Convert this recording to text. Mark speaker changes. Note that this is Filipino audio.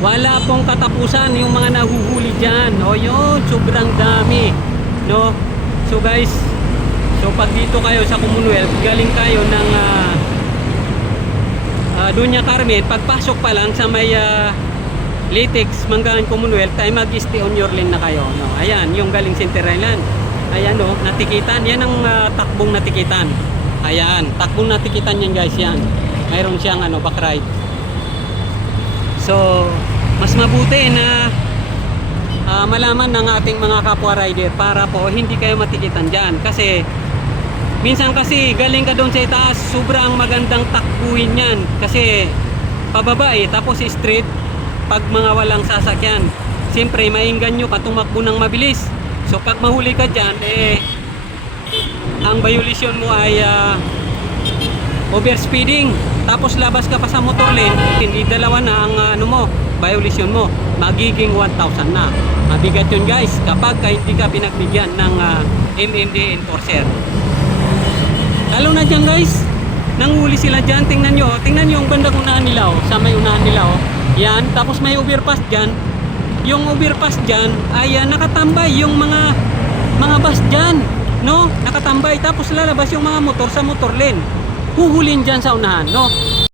Speaker 1: Wala pong katapusan yung mga nahuhuli dyan. O yun, sobrang dami. No? So guys, so pag dito kayo sa Commonwealth, galing kayo ng ah, ah, Dunya Carmen, pagpasok pa lang sa may ah, Latex, Manggahan Commonwealth, ay mag-stay on your lane na kayo. No? Ayan, yung galing Center Island. Ayan o, natikitan. Yan ang ah, takbong natikitan. Ayan, takbong natikitan yan guys, yan. Mayroon siyang ano, back ride. So, mas mabuti na ah, malaman ng ating mga kapwa rider para po hindi kayo matikitan dyan. Kasi, minsan kasi galing ka doon sa itaas, sobrang magandang takbuhin yan. Kasi, pababa eh, tapos straight, pag mga walang sasakyan. Siyempre, mainggan nyo ka tumakbo ng mabilis. So, pag mahuli ka dyan, eh, ang violation mo ay ah, overspeeding tapos labas ka pa sa motor lane hindi dalawa na ang ah, ano mo violation mo. Magiging 1,000 na. Mabigat yun guys kapag ka hindi ka pinagbigyan ng ah, MMD enforcer. Lalo na dyan guys nanghuli sila dyan. Tingnan nyo oh. tingnan nyo yung bandang unahan nila oh, sa may unahan nila oh. yan tapos may overpass dyan. Yung overpass dyan ay ah, nakatambay yung mga mga bus dyan no? Nakatambay tapos lalabas yung mga motor sa motor lane huhulin dyan sa unahan no